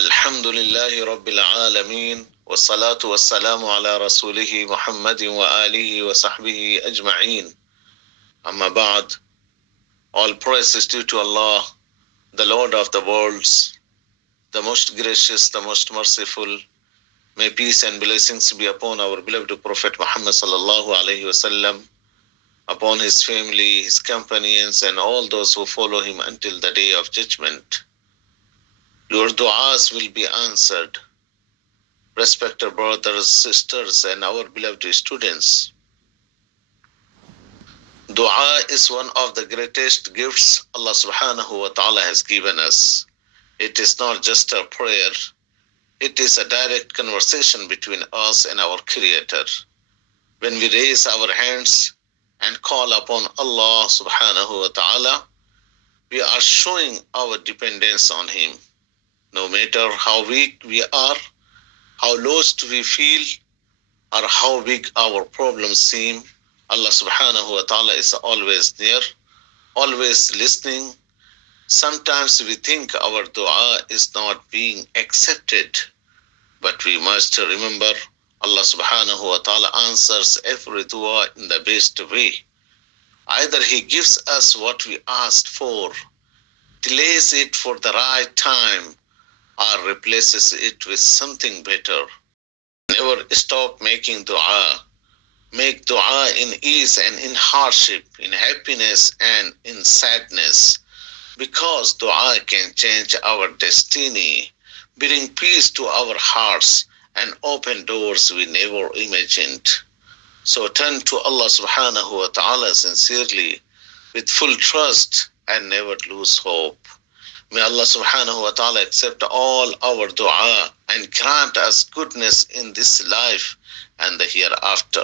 الحمد لله رب العالمين والصلاة والسلام على رسوله محمد وآله وصحبه أجمعين. Amma ba'd. All praise is due to Allah, the Lord of the worlds, the most gracious, the most merciful. May peace and blessings be upon our beloved Prophet Muhammad sallallahu alaihi wasallam, upon his family, his companions, and all those who follow him until the day of judgment. Your du'as will be answered. Respected brothers, sisters, and our beloved students. Dua is one of the greatest gifts Allah subhanahu wa ta'ala has given us. It is not just a prayer. It is a direct conversation between us and our Creator. When we raise our hands and call upon Allah subhanahu wa ta'ala, we are showing our dependence on Him. No matter how weak we are, how lost we feel, or how big our problems seem, Allah subhanahu wa ta'ala is always near, always listening. Sometimes we think our dua is not being accepted, but we must remember Allah subhanahu wa ta'ala answers every dua in the best way. Either He gives us what we asked for, delays it for the right time, or replaces it with something better. Never stop making dua. Make dua in ease and in hardship, in happiness and in sadness, because dua can change our destiny, bring peace to our hearts, and open doors we never imagined. So turn to Allah subhanahu wa ta'ala sincerely, with full trust, and never lose hope. May Allah subhanahu wa ta'ala accept all our dua and grant us goodness in this life and the hereafter.